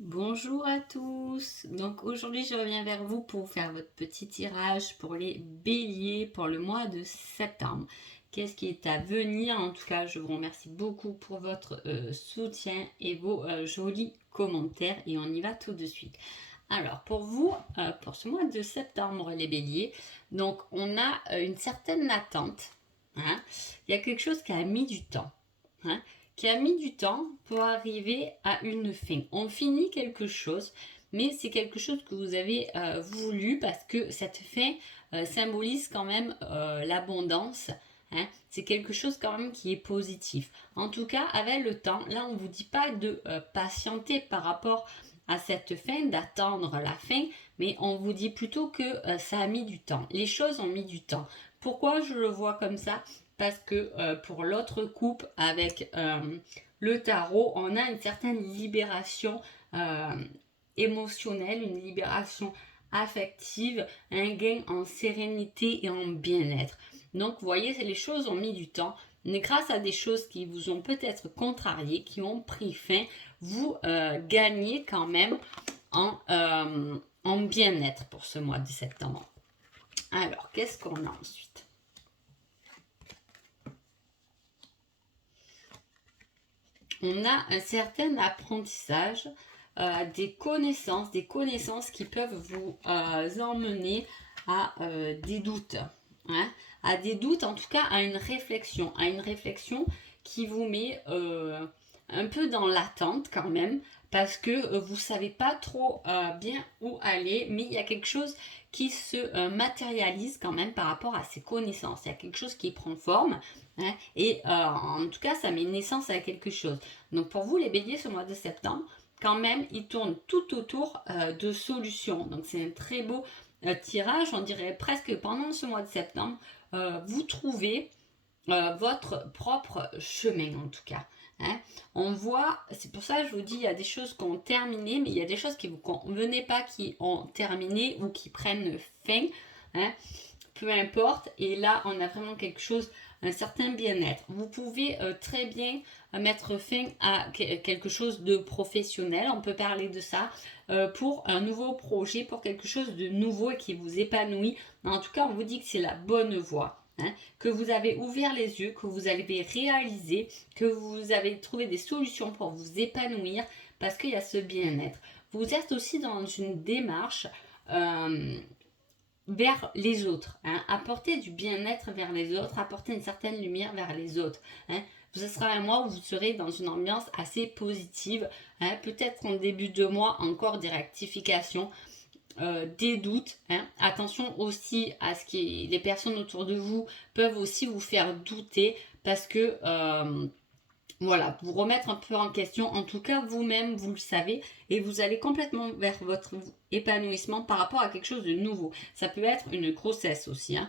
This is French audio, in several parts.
Bonjour à tous. Donc aujourd'hui je reviens vers vous pour faire votre petit tirage pour les béliers pour le mois de septembre. Qu'est-ce qui est à venir? En tout cas, je vous remercie beaucoup pour votre soutien et vos jolis commentaires et on y va tout de suite. Alors pour vous, pour ce mois de septembre les béliers, donc on a une certaine attente. Hein. Il y a quelque chose qui a mis du temps. Hein, qui a mis du temps pour arriver à une fin. On finit quelque chose, mais c'est quelque chose que vous avez voulu parce que cette fin symbolise quand même l'abondance. Hein. C'est quelque chose quand même qui est positif. En tout cas, avec le temps, là on ne vous dit pas de patienter par rapport à cette fin, d'attendre la fin, mais on vous dit plutôt que ça a mis du temps. Les choses ont mis du temps. Pourquoi je le vois comme ça? Parce que pour l'autre coupe avec le tarot, on a une certaine libération émotionnelle, une libération affective, un gain en sérénité et en bien-être. Donc vous voyez, les choses ont mis du temps, mais grâce à des choses qui vous ont peut-être contrarié, qui ont pris fin, vous gagnez quand même en bien-être pour ce mois de septembre. Alors, qu'est-ce qu'on a ensuite? On a un certain apprentissage, des connaissances qui peuvent vous emmener à des doutes. Hein, à des doutes, en tout cas à une réflexion qui vous met un peu dans l'attente quand même, parce que vous ne savez pas trop bien où aller, mais il y a quelque chose qui se matérialise quand même par rapport à ces connaissances. Il y a quelque chose qui prend forme. Hein, et en tout cas, ça met naissance à quelque chose. Donc pour vous, les béliers, ce mois de septembre, quand même, il tourne tout autour de solutions. Donc c'est un très beau tirage. On dirait presque que pendant ce mois de septembre, vous trouvez votre propre chemin en tout cas. Hein. On voit, c'est pour ça que je vous dis, il y a des choses qui ont terminé, mais il y a des choses qui ne vous convenaient pas, qui ont terminé ou qui prennent fin. Hein. Peu importe. Et là, on a vraiment quelque chose, un certain bien-être. Vous pouvez très bien mettre fin à quelque chose de professionnel. On peut parler de ça pour un nouveau projet, pour quelque chose de nouveau et qui vous épanouit. En tout cas, on vous dit que c'est la bonne voie. Hein, que vous avez ouvert les yeux, que vous avez réalisé, que vous avez trouvé des solutions pour vous épanouir parce qu'il y a ce bien-être. Vous êtes aussi dans une démarche vers les autres, hein, apporter du bien-être vers les autres, apporter une certaine lumière vers les autres. Hein. Ce sera un mois où vous serez dans une ambiance assez positive, hein, peut-être en début de mois encore des rectifications, des doutes. Hein. Attention aussi à ce que les personnes autour de vous peuvent aussi vous faire douter parce que voilà, vous remettre un peu en question. En tout cas, vous-même, vous le savez, et vous allez complètement vers votre épanouissement par rapport à quelque chose de nouveau. Ça peut être une grossesse aussi, hein.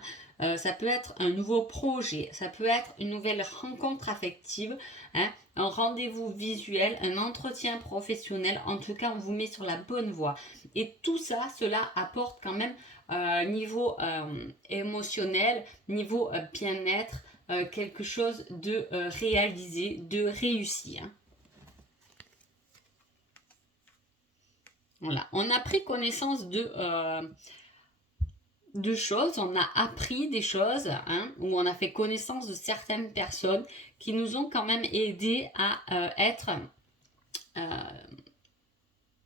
Ça peut être un nouveau projet, ça peut être une nouvelle rencontre affective, hein, un rendez-vous visuel, un entretien professionnel. En tout cas, on vous met sur la bonne voie. Et tout ça, cela apporte quand même niveau émotionnel, niveau bien-être, quelque chose de réalisé, de réussi. Hein. Voilà. On a pris connaissance de choses, on a appris des choses, hein, où on a fait connaissance de certaines personnes qui nous ont quand même aidé à être euh,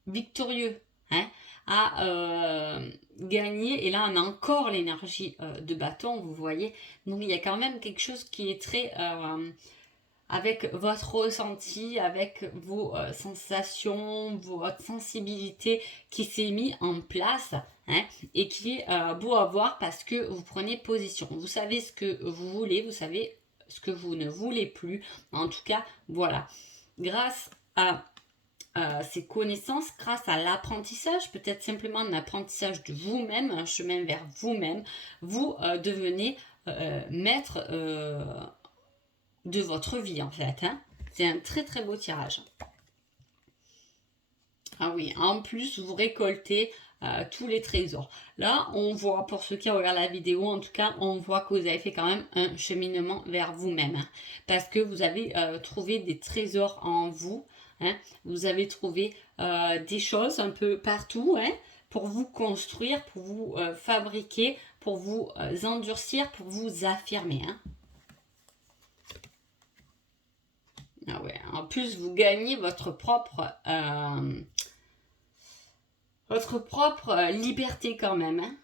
victorieux, hein, à gagner. Et là, on a encore l'énergie de bâton, vous voyez. Donc, il y a quand même quelque chose qui est très avec votre ressenti, avec vos sensations, votre sensibilité qui s'est mis en place, hein, et qui est beau à voir parce que vous prenez position. Vous savez ce que vous voulez, vous savez ce que vous ne voulez plus. En tout cas, voilà. Grâce à ces connaissances, grâce à l'apprentissage, peut-être simplement un apprentissage de vous-même, un chemin vers vous-même, vous devenez maître de votre vie en fait. Hein. C'est un très très beau tirage. Ah oui, en plus vous récoltez tous les trésors. Là, on voit, pour ceux qui regardent la vidéo, en tout cas, on voit que vous avez fait quand même un cheminement vers vous-même. Hein, parce que vous avez trouvé des trésors en vous. hein. Vous avez trouvé des choses un peu partout, hein, pour vous construire, pour vous fabriquer, pour vous endurcir, pour vous affirmer, hein. Ah ouais, en plus, vous gagnez votre propre liberté quand même, hein.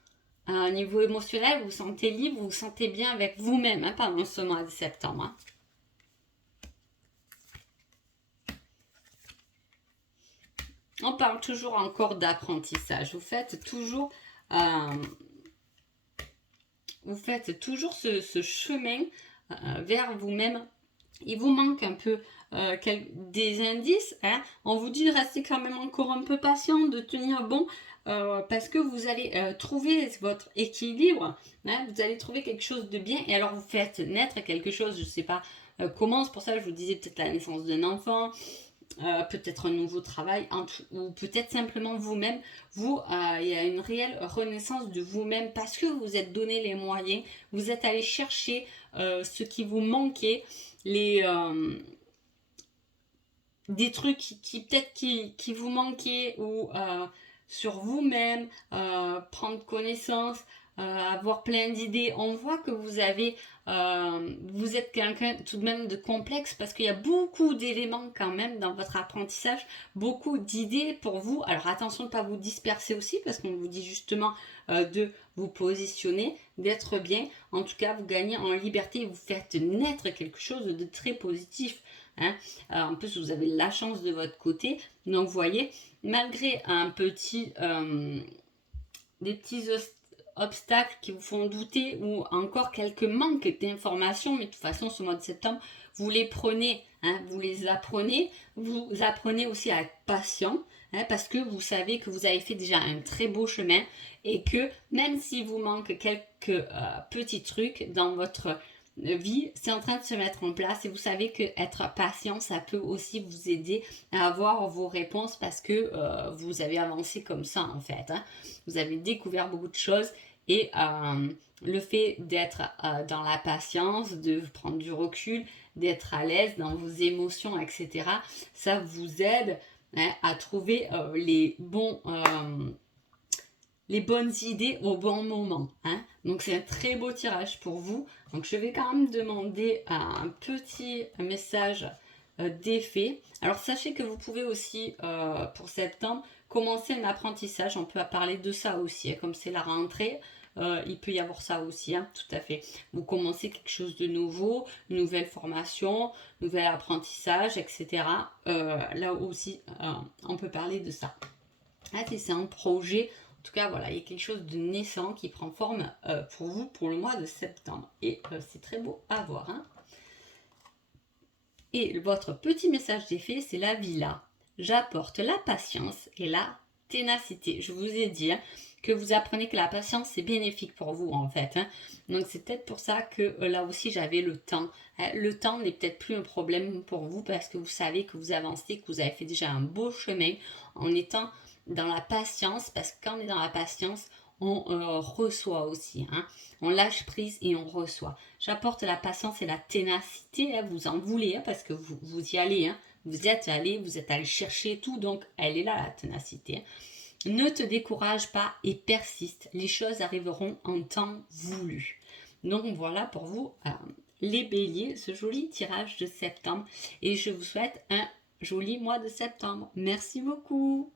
À un niveau émotionnel, vous vous sentez libre, vous vous sentez bien avec vous-même, hein, pendant ce mois de septembre, hein. On parle toujours encore d'apprentissage. Euh, vous faites toujours ce chemin vers vous-même. Il vous manque un peu des indices, hein. On vous dit de rester quand même encore un peu patient, de tenir bon, parce que vous allez trouver votre équilibre, hein. Vous allez trouver quelque chose de bien, et alors vous faites naître quelque chose, je ne sais pas comment, c'est pour ça que je vous disais peut-être la naissance d'un enfant, peut-être un nouveau travail, ou peut-être simplement vous-même. Il y a une réelle renaissance de vous-même parce que vous vous êtes donné les moyens, vous êtes allé chercher ce qui vous manquait, des trucs qui peut-être qui vous manquaient, ou sur vous-même, prendre connaissance, avoir plein d'idées. On voit que vous êtes quelqu'un tout de même de complexe, parce qu'il y a beaucoup d'éléments quand même dans votre apprentissage, beaucoup d'idées pour vous. Alors attention de ne pas vous disperser aussi, parce qu'on vous dit justement de vous positionner, d'être bien. En tout cas, vous gagnez en liberté et vous faites naître quelque chose de très positif, hein. En plus, vous avez la chance de votre côté. Donc, vous voyez, malgré des petits obstacles qui vous font douter, ou encore quelques manques d'informations, mais de toute façon, ce mois de septembre, vous les prenez, hein, vous apprenez aussi à être patient, hein, parce que vous savez que vous avez fait déjà un très beau chemin, et que même s'il vous manque quelques petits trucs dans votre vie, c'est en train de se mettre en place, et vous savez que être patient, ça peut aussi vous aider à avoir vos réponses, parce que vous avez avancé comme ça en fait, hein. Vous avez découvert beaucoup de choses, et le fait d'être dans la patience, de prendre du recul, d'être à l'aise dans vos émotions, etc., ça vous aide, hein, à trouver les bonnes idées au bon moment, hein. Donc c'est un très beau tirage pour vous. Donc je vais quand même demander un petit message d'effet. Alors sachez que vous pouvez aussi, pour septembre, commencer un apprentissage. On peut parler de ça aussi, hein, comme c'est la rentrée. Il peut y avoir ça aussi, hein, tout à fait. Vous commencez quelque chose de nouveau, une nouvelle formation, nouvel apprentissage, etc. Là aussi, on peut parler de ça. Ah, c'est un projet. En tout cas, voilà, il y a quelque chose de naissant qui prend forme pour vous pour le mois de septembre. Et c'est très beau à voir, hein. Et votre petit message d'effet, c'est la villa. J'apporte la patience et la ténacité. Je vous ai dit, hein, que vous apprenez que la patience, c'est bénéfique pour vous, en fait, hein. Donc, c'est peut-être pour ça que là aussi, j'avais le temps. Le temps n'est peut-être plus un problème pour vous, parce que vous savez que vous avancez, que vous avez fait déjà un beau chemin en étant dans la patience, parce que quand on est dans la patience, on reçoit aussi, hein. On lâche prise et on reçoit. J'apporte la patience et la ténacité, hein, vous en voulez, hein, parce que vous y allez, hein. Vous êtes allé chercher tout, donc elle est là, la ténacité. Ne te décourage pas et persiste, les choses arriveront en temps voulu. Donc voilà pour vous, les béliers, ce joli tirage de septembre, et je vous souhaite un joli mois de septembre. Merci beaucoup.